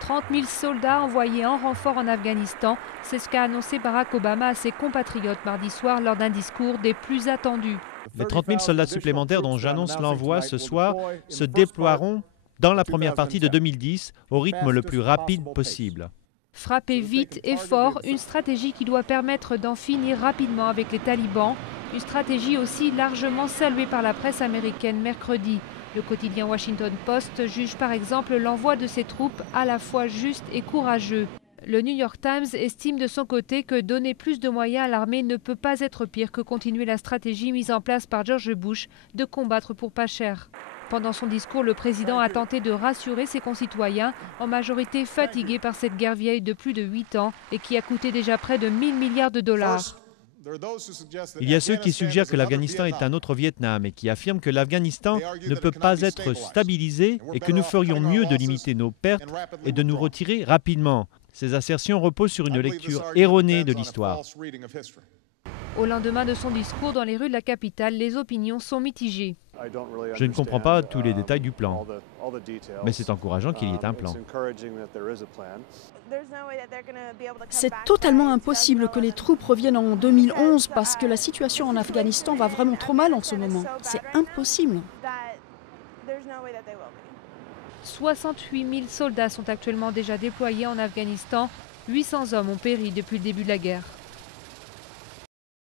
30 000 soldats envoyés en renfort en Afghanistan, c'est ce qu'a annoncé Barack Obama à ses compatriotes mardi soir lors d'un discours des plus attendus. Les 30 000 soldats supplémentaires dont j'annonce l'envoi ce soir se déploieront dans la première partie de 2010 au rythme le plus rapide possible. Frapper vite et fort, une stratégie qui doit permettre d'en finir rapidement avec les talibans. Une stratégie aussi largement saluée par la presse américaine mercredi. Le quotidien Washington Post juge par exemple l'envoi de ces troupes à la fois juste et courageux. Le New York Times estime de son côté que donner plus de moyens à l'armée ne peut pas être pire que continuer la stratégie mise en place par George Bush de combattre pour pas cher. Pendant son discours, le président a tenté de rassurer ses concitoyens, en majorité fatigués par cette guerre vieille de plus de 8 ans et qui a coûté déjà près de 1 000 milliards de dollars. Il y a ceux qui suggèrent que l'Afghanistan est un autre Vietnam et qui affirment que l'Afghanistan ne peut pas être stabilisé et que nous ferions mieux de limiter nos pertes et de nous retirer rapidement. Ces assertions reposent sur une lecture erronée de l'histoire. Au lendemain de son discours dans les rues de la capitale, les opinions sont mitigées. Je ne comprends pas tous les détails du plan, mais c'est encourageant qu'il y ait un plan. C'est totalement impossible que les troupes reviennent en 2011 parce que la situation en Afghanistan va vraiment trop mal en ce moment. C'est impossible. 68 000 soldats sont actuellement déjà déployés en Afghanistan. 800 hommes ont péri depuis le début de la guerre.